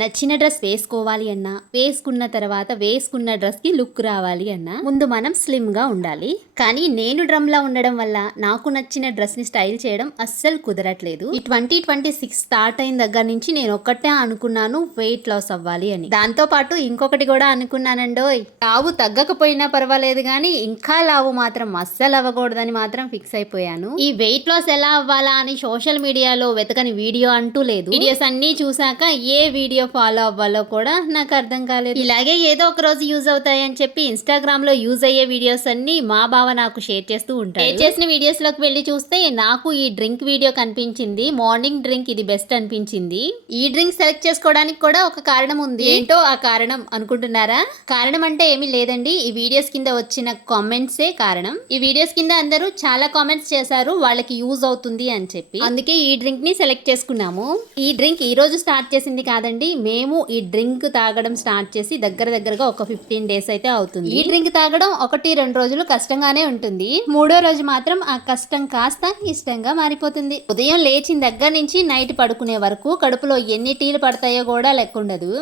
నచ్చిన డ్రెస్ వేసుకోవాలి అన్నా, వేసుకున్న తర్వాత వేసుకున్న డ్రెస్కి లుక్ రావాలి అన్నా ముందు మనం స్లిమ్గా ఉండాలి. కానీ నేను డ్రమ్లా ఉండడం వల్ల నాకు నచ్చిన డ్రెస్ని స్టైల్ చేయడం అస్సలు కుదరట్లేదు. ఈ 2026 స్టార్ట్ అయిన దగ్గర నుంచి నేను ఒక్కటే అనుకున్నాను వెయిట్ లాస్ అవ్వాలి అని. దాంతో పాటు ఇంకొకటి కూడా అనుకున్నానండోయ్, లావు తగ్గకపోయినా పర్వాలేదు కానీ ఇంకా లావు మాత్రం అస్సలు అవ్వకూడదని మాత్రం ఫిక్స్ అయిపోయాను. ఈ వెయిట్ లాస్ ఎలా అవ్వాలా అని సోషల్ మీడియాలో వెతకని వీడియో అంటూ లేదు. వీడియోస్ అన్నీ చూసాక ఏ వీడియో ఫాలో అవ్వాలో కూడా నాకు అర్థం కాలేదు. ఇలాగే ఏదో ఒక రోజు యూజ్ అవుతాయని చెప్పి ఇన్స్టాగ్రామ్ లో యూజ్ అయ్యే వీడియోస్ అన్ని మా బావ నాకు షేర్ చేస్తూ ఉంటారు. షేర్ చేసిన వీడియోస్ లోకి వెళ్ళి చూస్తే నాకు ఈ డ్రింక్ వీడియో కనిపించింది. మార్నింగ్ డ్రింక్ ఇది బెస్ట్ అనిపించింది. ఈ డ్రింక్ సెలెక్ట్ చేసుకోవడానికి కూడా ఒక కారణం ఉంది. ఏంటో ఆ కారణం అనుకుంటున్నారా? కారణం అంటే ఏమీ లేదండి, ఈ వీడియోస్ కింద వచ్చిన కామెంట్సే కారణం. ఈ వీడియోస్ కింద అందరూ చాలా కామెంట్స్ చేశారు వాళ్ళకి యూజ్ అవుతుంది అని చెప్పి. అందుకే ఈ డ్రింక్ ని సెలెక్ట్ చేసుకున్నాము. ఈ డ్రింక్ ఈ రోజు స్టార్ట్ చేసింది కాదండి, మేము ఈ డ్రింక్ తాగడం స్టార్ట్ చేసి దగ్గరగా ఒక 15 డేస్ అయితే అవుతుంది. ఈ డ్రింక్ తాగడం 1-2 రోజులు కష్టంగానే ఉంటుంది. 3వ రోజు మాత్రం ఆ కష్టం కాస్త ఇష్టంగా మారిపోతుంది. ఉదయం లేచిన దగ్గర నుంచి నైట్ పడుకునే వరకు కడుపులో ఎన్ని టీలు పడతాయో కూడా లెక్కుండదు.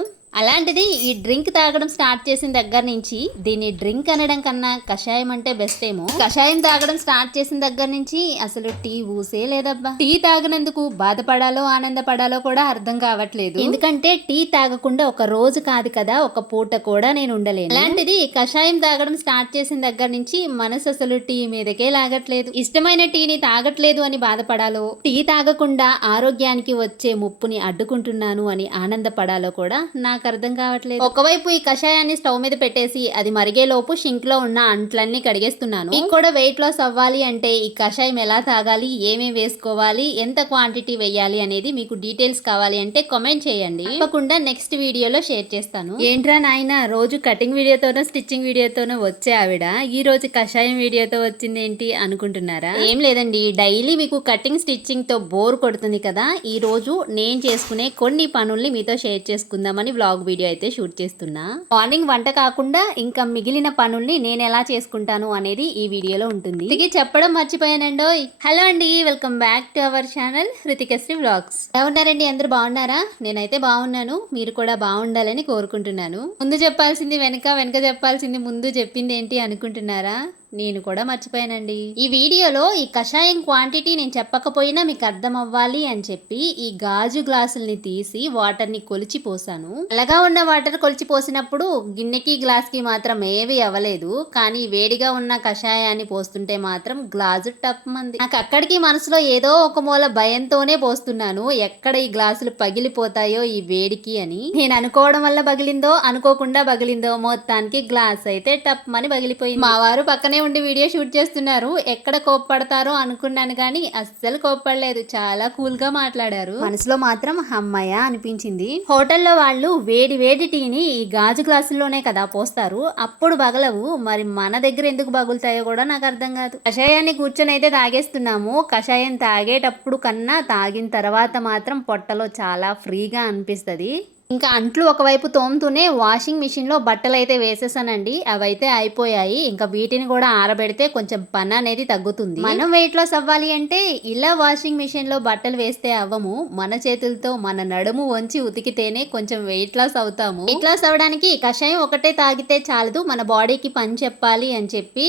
అలాంటిది ఈ డ్రింక్ తాగడం స్టార్ట్ చేసిన దగ్గర నుంచి దీన్ని డ్రింక్ అనడం కన్నా కషాయం అంటే బెస్ట్ ఏమో. కషాయం తాగడం స్టార్ట్ చేసిన దగ్గర నుంచి అసలు టీ ఊసే లేదబ్బా. టీ తాగనందుకు బాధపడాలో ఆనందపడాలో కూడా అర్థం కావట్లేదు. ఎందుకంటే టీ తాగకుండా ఒక రోజు కాదు కదా, ఒక పూట కూడా నేను ఉండలేను. అలాంటిది కషాయం తాగడం స్టార్ట్ చేసిన దగ్గర నుంచి మనసు అసలు టీ మీదకే లాగట్లేదు. ఇష్టమైన టీని తాగట్లేదు అని బాధపడాలో, టీ తాగకుండా ఆరోగ్యానికి వచ్చే ముప్పుని అడ్డుకుంటున్నాను అని ఆనందపడాలో కూడా నాకు అర్థం కావట్లేదు. ఒకవైపు ఈ కషాయాన్ని స్టవ్ మీద పెట్టేసి అది మరిగేలోపు షింక్ లో ఉన్న అంట్లన్నీ కడిగేస్తున్నాను. మీకు కూడా వెయిట్ లాస్ అవ్వాలి అంటే ఈ కషాయం ఎలా తాగాలి, ఏమేమి వేసుకోవాలి, ఎంత క్వాంటిటీ వేయాలి అనేది మీకు డీటెయిల్స్ కావాలి అంటే కామెంట్ చేయండి. తప్పకుండా నెక్స్ట్ వీడియోలో షేర్ చేస్తాను. ఏంట్రా నాయన రోజు కటింగ్ వీడియోతోనో స్టిచ్చింగ్ వీడియోతోనో వచ్చే ఆవిడ ఈ రోజు కషాయం వీడియోతో వచ్చింది ఏంటి అనుకుంటున్నారా? ఏం లేదండి, డైలీ మీకు కటింగ్ స్టిచ్చింగ్ తో బోర్ కొడుతుంది కదా, ఈ రోజు నేను చేసుకునే కొన్ని పనుల్ని మీతో షేర్ చేసుకుందామని వ్లాగ్ వీడియో అయితే షూట్ చేస్తున్నా. మార్నింగ్ వంట కాకుండా ఇంకా మిగిలిన పనుల్ని నేను ఎలా చేసుకుంటాను అనేది ఈ వీడియోలో ఉంటుంది. ఇది చెప్పడం మర్చిపోయానండో. హలో అండి, welcome back to our channel Ritikashri vlogs. ఎలా ఉన్నారండి? అందరూ బాగున్నారా? నేనైతే బాగున్నాను, మీరు కూడా బాగుండాలని కోరుకుంటున్నాను. ముందు చెప్పాల్సింది వెనక, వెనక చెప్పాల్సింది ముందు చెప్పింది ఏంటి అనుకుంటున్నారా? నేను కూడా మర్చిపోయానండి. ఈ వీడియోలో ఈ కషాయం క్వాంటిటీ నేను చెప్పకపోయినా మీకు అర్థం అవ్వాలి అని చెప్పి ఈ గాజు గ్లాసుల్ని తీసి వాటర్ని కొలిచి పోసాను. అలాగా ఉన్న వాటర్ కొలిచి పోసినప్పుడు గిన్నెకి గ్లాస్కి మాత్రం ఏవి అవ్వలేదు, కానీ వేడిగా ఉన్న కషాయాన్ని పోస్తుంటే మాత్రం గ్లాసు టప్ మంది. నాకు అక్కడికి మనసులో ఏదో ఒక మూల భయంతోనే పోస్తున్నాను, ఎక్కడ ఈ గ్లాసులు పగిలిపోతాయో ఈ వేడికి అని. నేను అనుకోవడం వల్ల పగిలిందో అనుకోకుండా పగిలిందో మొత్తానికి గ్లాస్ అయితే టప్ మని పగిలిపోయింది. మా వారు పక్కనే ఉండి వీడియో షూట్ చేస్తున్నారు. ఎక్కడ కోప్పడతారో అనుకున్నాను కానీ అస్సలు కోప్పడలేదు, చాలా కూల్ గా మాట్లాడారు. మనసులో మాత్రం అమ్మయ్య అనిపించింది. హోటల్లో వాళ్ళు వేడి వేడి టీని ఈ గాజు గ్లాసుల్లోనే కదా పోస్తారు, అప్పుడు పగలవు, మరి మన దగ్గర ఎందుకు పగులుతాయో కూడా నాకు అర్థం కాదు. కషాయాన్ని కూర్చొని అయితే తాగేస్తున్నాము. కషాయం తాగేటప్పుడు కన్నా తాగిన తర్వాత మాత్రం పొట్టలో చాలా ఫ్రీగా అనిపిస్తుంది. ఇంకా అంట్లు ఒకవైపు తోముతూనే వాషింగ్ మిషన్ లో బట్టలు అయితే వేసేసానండి. అవైతే అయిపోయాయి. ఇంకా వీటిని కూడా ఆరబెడితే కొంచెం పని అనేది తగ్గుతుంది. మనం వెయిట్ లాస్ అవ్వాలి అంటే ఇలా వాషింగ్ మిషన్ లో బట్టలు వేస్తే అవ్వము, మన చేతులతో మన నడుము వంచి ఉతికితేనే కొంచెం వెయిట్ లాస్ అవుతాము. వెయిట్ లాస్ అవ్వడానికి కషాయం ఒకటే తాగితే చాలదు, మన బాడీకి పని చెప్పాలి అని చెప్పి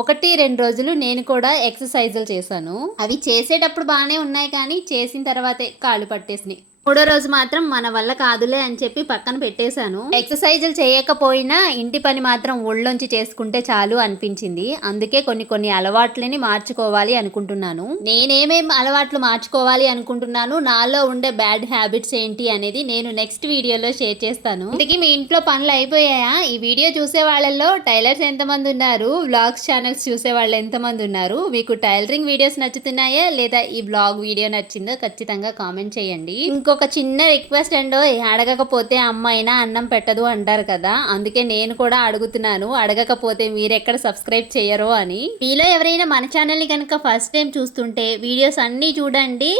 1-2 రోజులు నేను కూడా ఎక్సర్సైజులు చేశాను. అవి చేసేటప్పుడు బాగానే ఉన్నాయి కానీ చేసిన తర్వాతే కాళ్ళు పట్టేసినాయి. 3వ రోజు మాత్రం మన వల్ల కాదులే అని చెప్పి పక్కన పెట్టేశాను. ఎక్సర్సైజులు చేయకపోయినా ఇంటి పని మాత్రం ఒళ్ళొంచి చేసుకుంటే చాలు అనిపించింది. అందుకే కొన్ని అలవాట్లని మార్చుకోవాలి అనుకుంటున్నాను. నేనేమేం అలవాట్లు మార్చుకోవాలి అనుకుంటున్నాను, నాలో ఉండే బ్యాడ్ హ్యాబిట్స్ ఏంటి అనేది నేను నెక్స్ట్ వీడియోలో షేర్ చేస్తాను. ఇంతకీ మీ ఇంట్లో పనులు అయిపోయాయా? ఈ వీడియో చూసే వాళ్ళల్లో టైలర్స్ ఎంతమంది ఉన్నారు, వ్లాగ్స్ ఛానల్స్ చూసే వాళ్ళు ఎంతమంది ఉన్నారు, మీకు టైలరింగ్ వీడియోస్ నచ్చుతున్నాయా లేదా ఈ వ్లాగ్ వీడియో నచ్చిందో ఖచ్చితంగా కామెంట్ చేయండి. ఒక చిన్న రిక్వెస్ట్ అండో, అడగకపోతే అమ్మైనా అన్నం పెట్టదు అంటారు కదా, అందుకే నేను కూడా అడుగుతున్నాను, అడగకపోతే మీరెక్కడ సబ్స్క్రైబ్ చేయరో అని. మీలో ఎవరైనా మన ఛానల్ని కనుక ఫస్ట్ టైం చూస్తుంటే వీడియోస్ అన్నీ చూడండి,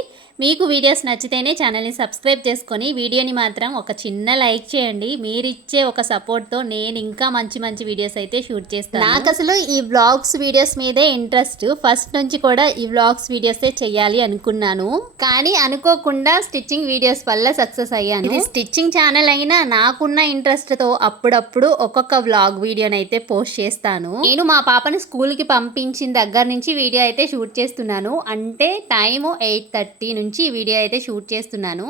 మీకు వీడియోస్ నచ్చితేనే ఛానల్ని సబ్స్క్రైబ్ చేసుకొని వీడియోని మాత్రం ఒక చిన్న లైక్ చేయండి. మీరిచ్చే ఒక సపోర్ట్తో నేను ఇంకా మంచి మంచి వీడియోస్ అయితే షూట్ చేస్తాను. నాకు అసలు ఈ వ్లాగ్స్ వీడియోస్ మీదే ఇంట్రెస్ట్. ఫస్ట్ నుంచి కూడా ఈ వ్లాగ్స్ వీడియోసే చెయ్యాలి అనుకున్నాను, కానీ అనుకోకుండా స్టిచ్చింగ్ వీడియోస్ వల్ల సక్సెస్ అయ్యాను. ఇది స్టిచ్చింగ్ ఛానల్ అయినా నాకున్న ఇంట్రెస్ట్తో అప్పుడప్పుడు ఒక్కొక్క వ్లాగ్ వీడియోనైతే పోస్ట్ చేస్తాను. నేను మా పాపని స్కూల్కి పంపించిన దగ్గర నుంచి వీడియో అయితే షూట్ చేస్తున్నాను. అంటే టైము 8:30 నుంచి వీడియో అయితే షూట్ చేస్తున్నాను.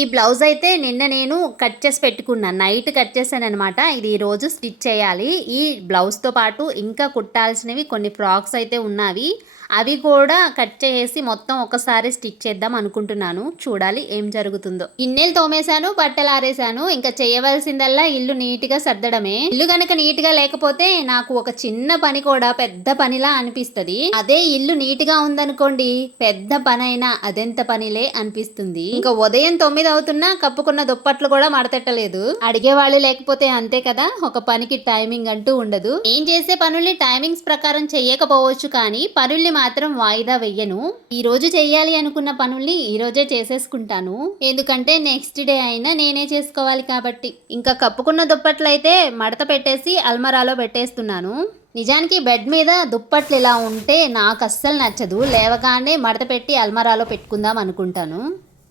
ఈ బ్లౌజ్ అయితే నిన్న నేను కట్ చేసి పెట్టుకున్నాను, నైట్ కట్ చేశాను అనమాట. ఇది ఈరోజు స్టిచ్ చేయాలి. ఈ బ్లౌజ్తో పాటు ఇంకా కుట్టాల్సినవి కొన్ని ఫ్రాక్స్ అయితే ఉన్నవి, అవి కూడా కట్ చేసి మొత్తం ఒకసారి స్టిచ్ చేద్దాం అనుకుంటున్నాను. చూడాలి ఏం జరుగుతుందో. గిన్నెలు తోమేశాను, బట్టలు ఆరేసాను. ఇంకా చేయవలసిందల్లా ఇల్లు నీట్గా సర్దడమే. ఇల్లు కనుక నీట్గా లేకపోతే నాకు ఒక చిన్న పని కూడా పెద్ద పనిలా అనిపిస్తుంది. అదే ఇల్లు నీట్గా ఉందనుకోండి, పెద్ద పని అయినా అదెంత పనిలే అనిపిస్తుంది. ఇంకా ఉదయం 9 అవుతున్నా కప్పుకున్న దుప్పట్లు కూడా మడతెట్టలేదు. అడిగే వాళ్ళు లేకపోతే అంతే కదా, ఒక పనికి టైమింగ్ అంటూ ఉండదు. ఏం చేసే పనుల్ని టైమింగ్స్ ప్రకారం చెయ్యకపోవచ్చు, కానీ పనుల్ని మాత్రం వాయిదా వెయ్యను. ఈ రోజు చెయ్యాలి అనుకున్న పనుల్ని ఈ రోజే చేసేసుకుంటాను. ఎందుకంటే నెక్స్ట్ డే అయినా నేనే చేసుకోవాలి కాబట్టి. ఇంకా కప్పుకున్న దుప్పట్లు అయితే మడత పెట్టేసి అల్మరాలో పెట్టేస్తున్నాను. నిజానికి బెడ్ మీద దుప్పట్లు ఇలా ఉంటే నాకు అస్సలు నచ్చదు. లేవగానే మడత పెట్టి అల్మరాలో పెట్టుకుందాం అనుకుంటాను.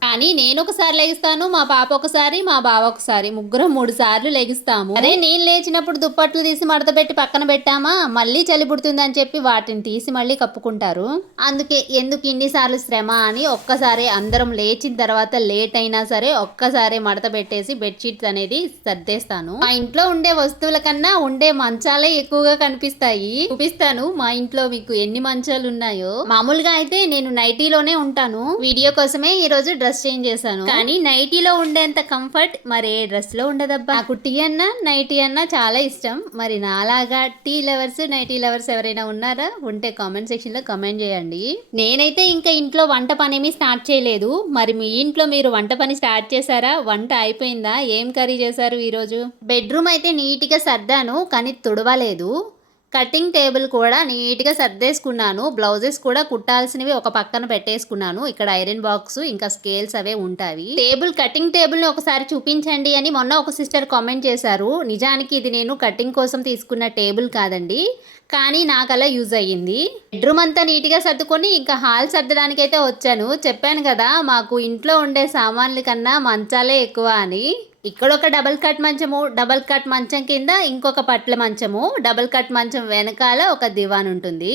కానీ నేను ఒకసారి లెగిస్తాను, మా పాప ఒకసారి, మా బావ ఒకసారి, ముగ్గురం 3 సార్లు లెగిస్తాము. అదే నేను లేచినప్పుడు దుప్పట్లు తీసి మడత పెట్టి పక్కన పెట్టామా, మళ్ళీ చలి పుడుతుందని చెప్పి వాటిని తీసి మళ్ళీ కప్పుకుంటారు. అందుకే ఎందుకు ఇన్నిసార్లు శ్రమ అని ఒక్కసారి అందరం లేచిన తర్వాత లేట్ అయినా సరే ఒక్కసారి మడత పెట్టేసి బెడ్షీట్స్ అనేది సర్దేస్తాను. మా ఇంట్లో ఉండే వస్తువుల కన్నా ఉండే మంచాలే ఎక్కువగా కనిపిస్తాయి. చూపిస్తాను మా ఇంట్లో మీకు ఎన్ని మంచాలు ఉన్నాయో. మామూలుగా అయితే నేను నైటీలోనే ఉంటాను. వీడియో కోసమే ఈ రోజు డ్రెస్ చేంజ్ చేశాను, కానీ నైటీలో ఉండేంత కంఫర్ట్ మరి ఏ డ్రెస్ లో ఉండదబ్బా. నాకు టీ అన్నా నైటీ అన్నా చాలా ఇష్టం. మరి నాలాగా టీ లవర్స్ నైటీ లవర్స్ ఎవరైనా ఉన్నారా? ఉంటే కామెంట్ సెక్షన్ లో కామెంట్ చేయండి. నేనైతే ఇంకా ఇంట్లో వంట పనేమి స్టార్ట్ చేయలేదు. మరి మీ ఇంట్లో మీరు వంట పని స్టార్ట్ చేశారా? వంట అయిపోయిందా? ఏం కర్రీ చేశారు ఈరోజు? బెడ్రూమ్ అయితే నీట్ గా సర్దాను, కానీ తుడవలేదు. కటింగ్ టేబుల్ కూడా నీట్గా సర్దేసుకున్నాను. బ్లౌజెస్ కూడా కుట్టాల్సినవి ఒక పక్కన పెట్టేసుకున్నాను. ఇక్కడ ఐరన్ బాక్స్ ఇంకా స్కేల్స్ అవే ఉంటాయి. కటింగ్ టేబుల్ని ఒకసారి చూపించండి అని మొన్న ఒక సిస్టర్ కామెంట్ చేశారు. నిజానికి ఇది నేను కటింగ్ కోసం తీసుకున్న టేబుల్ కాదండి, కానీ నాకు అలా యూజ్ అయ్యింది. బెడ్రూమ్ అంతా నీట్గా సర్దుకొని ఇంకా హాల్ సర్దడానికి అయితే వచ్చాను. చెప్పాను కదా మాకు ఇంట్లో ఉండే సామాన్ల కన్నా మంచాలే ఎక్కువ అని. ఇక్కడ ఒక డబల్ కట్ మంచము, డబల్ కట్ మంచం కింద ఇంకొక పట్ల మంచము, డబల్ కట్ మంచం వెనకాల ఒక దివాన్ ఉంటుంది.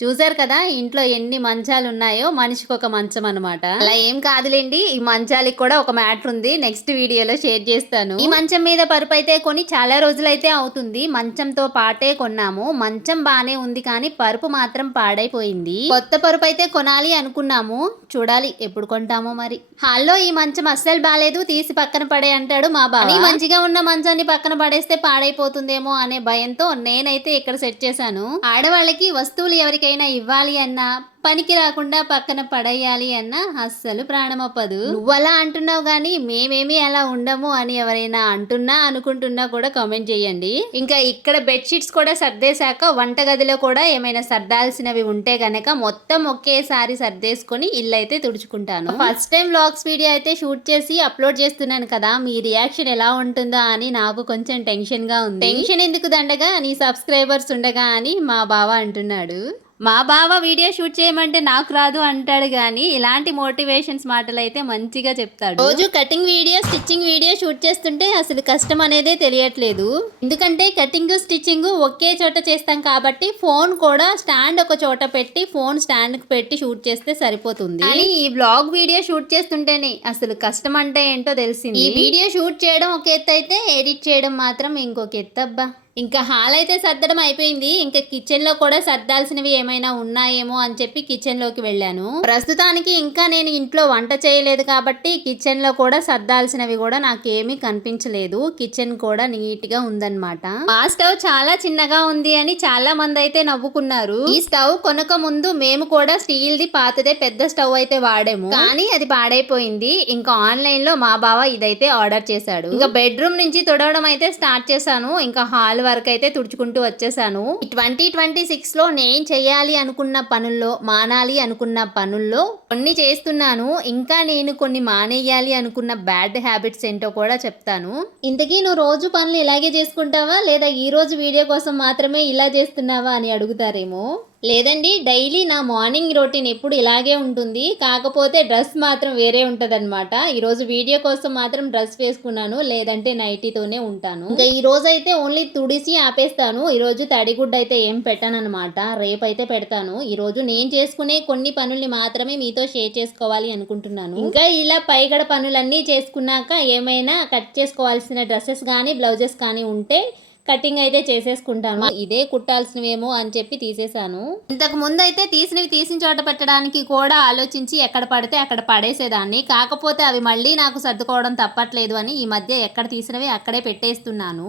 చూసారు కదా ఇంట్లో ఎన్ని మంచాలు ఉన్నాయో, మనిషికి ఒక మంచం అనమాట. అలా ఏం కాదులేండి, ఈ మంచాలకి కూడా ఒక మ్యాటర్ ఉంది, నెక్స్ట్ వీడియోలో షేర్ చేస్తాను. ఈ మంచం మీద పరుపు అయితే కొని చాలా రోజులైతే అవుతుంది. మంచంతో పాటే కొన్నాము. మంచం బానే ఉంది, కానీ పరుపు మాత్రం పాడైపోయింది. కొత్త పరుపు అయితే కొనాలి అనుకున్నాము, చూడాలి ఎప్పుడు కొంటామో మరి. హాల్లో ఈ మంచం అస్సలు బాలేదు, తీసి పక్కన పడే అంటాడు మా బావ. మంచిగా ఉన్న మంచాన్ని పక్కన పడేస్తే పాడైపోతుందేమో అనే భయంతో నేనైతే ఇక్కడ సెట్ చేశాను. ఆడవాళ్ళకి వస్తువులు ఎవరికైనా ఇవ్వాలి అన్నా, పనికి రాకుండా పక్కన పడేయాలి అన్న అస్సలు ప్రాణమొప్పదు. నువ్వలా అంటున్నావు కానీ మేమేమి అలా ఉండము అని ఎవరైనా అంటున్నా అనుకుంటున్నా కూడా కామెంట్ చేయండి. ఇంకా ఇక్కడ బెడ్షీట్స్ కూడా సర్దేశాక వంటగదిలో కూడా ఏమైనా సర్దాల్సినవి ఉంటే గనక మొత్తం ఒకేసారి సర్దేసుకొని ఇల్లు అయితే తుడుచుకుంటాను. ఫస్ట్ టైం వ్లాగ్స్ వీడియో అయితే షూట్ చేసి అప్లోడ్ చేస్తున్నాను కదా, మీ రియాక్షన్ ఎలా ఉంటుందా అని నాకు కొంచెం టెన్షన్ గా ఉంది. టెన్షన్ ఎందుకు దండగా, నీ సబ్స్క్రైబర్స్ ఉండగా అని మా బావ అంటున్నాడు. మా బావ వీడియో షూట్ చేయమంటే నాకు రాదు అంటాడు, కానీ ఇలాంటి మోటివేషన్స్ మాటలు అయితే మంచిగా చెప్తాడు. రోజు cutting video stitching video shoot చేస్తుంటే అసలు కష్టం అనేదే తెలియట్లేదు. ఎందుకంటే కటింగ్ స్టిచ్చింగ్ ఒకే చోట చేస్తాం కాబట్టి ఫోన్ కూడా స్టాండ్ ఒక చోట పెట్టి ఫోన్ స్టాండ్ కి పెట్టి షూట్ చేస్తే సరిపోతుంది. కానీ ఈ బ్లాగ్ వీడియో షూట్ చేస్తుంటేనే అసలు కష్టం అంటే ఏంటో తెలిసింది. ఈ వీడియో షూట్ చేయడం ఒక ఎత్తు అయితే ఎడిట్ చేయడం మాత్రం ఇంకొక ఎత్తు అబ్బా. ఇంకా హాల్ అయితే సర్దడం అయిపోయింది. ఇంకా కిచెన్లో కూడా సర్దాల్సినవి ఏమైనా ఉన్నాయేమో అని చెప్పి కిచెన్లోకి వెళ్ళాను. ప్రస్తుతానికి ఇంకా నేను ఇంట్లో వంట చేయలేదు కాబట్టి కిచెన్లో కూడా సర్దాల్సినవి కూడా నాకేమీ కనిపించలేదు. కిచెన్ కూడా నీట్గా ఉందన్నమాట. ఆ స్టవ్ చాలా చిన్నగా ఉంది అని చాలా మంది అయితే నవ్వుకున్నారు. ఈ స్టవ్ కొనక ముందు మేము కూడా స్టీల్ది పాతదే పెద్ద స్టవ్ అయితే వాడాము, కానీ అది పాడైపోయింది. ఇంకా ఆన్లైన్ లో మా బావ ఇదైతే ఆర్డర్ చేశాడు. ఇంకా బెడ్రూమ్ నుంచి తుడవడం అయితే స్టార్ట్ చేశాను. ఇంకా హాల్ వరకు అయితే తుడుచుకుంటూ వచ్చేసాను. 2026లో నేను చేయాలి అనుకున్న పనుల్లో, మానాలి అనుకున్న పనుల్లో కొన్ని చేస్తున్నాను. ఇంకా నేను కొన్ని మానేయాలి అనుకున్న బ్యాడ్ హ్యాబిట్స్ ఏంటో కూడా చెప్తాను. ఇంతకీ నువ్వు రోజు పనులు ఇలాగే చేసుకుంటావా, లేదా ఈ రోజు వీడియో కోసం మాత్రమే ఇలా చేస్తున్నావా అని అడుగుతారేమో. లేదండి, డైలీ నా మార్నింగ్ రొటీన్ ఎప్పుడు ఇలాగే ఉంటుంది. కాకపోతే డ్రెస్ మాత్రం వేరే ఉంటుందన్నమాట. ఈరోజు వీడియో కోసం మాత్రం డ్రెస్ వేసుకున్నాను, లేదంటే నైటీతోనే ఉంటాను. ఇంకా ఈ రోజు అయితే ఓన్లీ తుడిసి ఆపేస్తాను. ఈరోజు తడిగుడ్డ అయితే ఏం పెట్టాను అనమాట. రేపైతే పెడతాను. ఈరోజు నేను చేసుకునే కొన్ని పనుల్ని మాత్రమే మీతో షేర్ చేసుకోవాలి అనుకుంటున్నాను. ఇంకా ఇలా పైగడ పనులన్నీ చేసుకున్నాక ఏమైనా కట్ చేసుకోవాల్సిన డ్రెస్సెస్ కానీ బ్లౌజెస్ కానీ ఉంటే కటింగ్ అయితే చేసేసుకుంటాను. ఇదే కుట్టాల్సినవేమో అని చెప్పి తీసేసాను. ఇంతకు ముందు అయితే తీసిన చోట పెట్టడానికి కూడా ఆలోచించి ఎక్కడ పడితే అక్కడ పడేసేదాన్ని. కాకపోతే అవి మళ్ళీ నాకు సర్దుకోవడం తప్పట్లేదు అని ఈ మధ్య ఎక్కడ తీసినవి అక్కడే పెట్టేస్తున్నాను.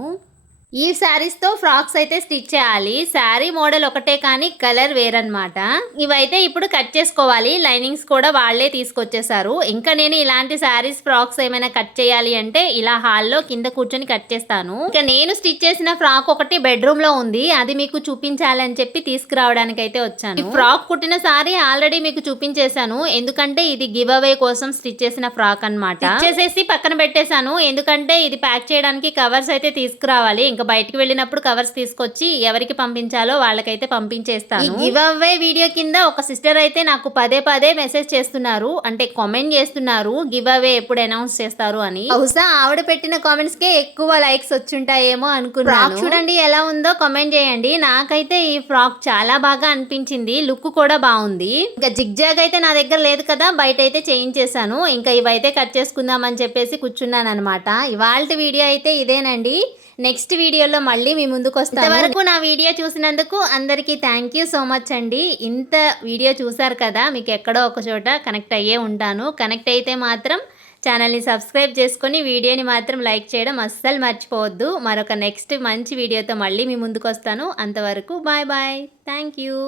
ఈ శారీస్తో ఫ్రాక్స్ అయితే స్టిచ్ చేయాలి. శారీ మోడల్ ఒకటే కానీ కలర్ వేరనమాట. ఇవైతే ఇప్పుడు కట్ చేసుకోవాలి. లైనింగ్స్ కూడా వాళ్ళే తీసుకొచ్చేసారు. ఇంకా నేను ఇలాంటి శారీస్ ఫ్రాక్స్ ఏమైనా కట్ చేయాలి అంటే ఇలా హాల్లో కింద కూర్చొని కట్ చేస్తాను. ఇంకా నేను స్టిచ్ చేసిన ఫ్రాక్ ఒకటి బెడ్రూమ్ లో ఉంది. అది మీకు చూపించాలని చెప్పి తీసుకురావడానికి అయితే వచ్చాను. ఈ ఫ్రాక్ కుట్టిన శారీ ఆల్రెడీ మీకు చూపించేశాను. ఎందుకంటే ఇది గివ్ అవే కోసం స్టిచ్ చేసిన ఫ్రాక్ అనమాట. చేసేసి పక్కన పెట్టేశాను. ఎందుకంటే ఇది ప్యాక్ చేయడానికి కవర్స్ అయితే తీసుకురావాలి. ఇంకా బయటికి వెళ్ళినప్పుడు కవర్స్ తీసుకొచ్చి ఎవరికి పంపించాలో వాళ్ళకైతే పంపించేస్తాను. ఈ గివ్ అవే వీడియో కింద ఒక సిస్టర్ అయితే నాకు పదే మెసేజ్ చేస్తున్నారు, అంటే కామెంట్ చేస్తున్నారు గివ్ అవే ఎప్పుడు అనౌన్స్ చేస్తారు అని. బహుశా ఆవిడ పెట్టిన కామెంట్స్ కే ఎక్కువ లైక్స్ వచ్చుంటాయేమో అనుకున్నాను. చూడండి ఎలా ఉందో కామెంట్ చేయండి. నాకైతే ఈ ఫ్రాక్ చాలా బాగా అనిపించింది. లుక్ కూడా బాగుంది. ఇంకా జిగ్జాగ్ అయితే నా దగ్గర లేదు కదా, బయట అయితే చేయించేసాను. ఇంకా ఇవైతే కట్ చేసుకుందామని చెప్పేసి కూర్చున్నాను అనమాట. ఇవాల్టి వీడియో అయితే ఇదేనండి. నెక్స్ట్ వీడియోలో మళ్ళీ మీ ముందుకు వస్తాను. ఇంతవరకు నా వీడియో చూసినందుకు అందరికీ థ్యాంక్ యూ సో మచ్ అండి. ఇంత వీడియో చూసారు కదా, మీకు ఎక్కడో ఒక చోట కనెక్ట్ అయ్యే ఉంటాను. కనెక్ట్ అయితే మాత్రం ఛానల్ని సబ్స్క్రైబ్ చేసుకొని వీడియోని మాత్రం లైక్ చేయడం అస్సలు మర్చిపోవద్దు. మరొక నెక్స్ట్ మంచి వీడియోతో మళ్ళీ మీ ముందుకు వస్తాను. అంతవరకు బాయ్ బాయ్. Thank you.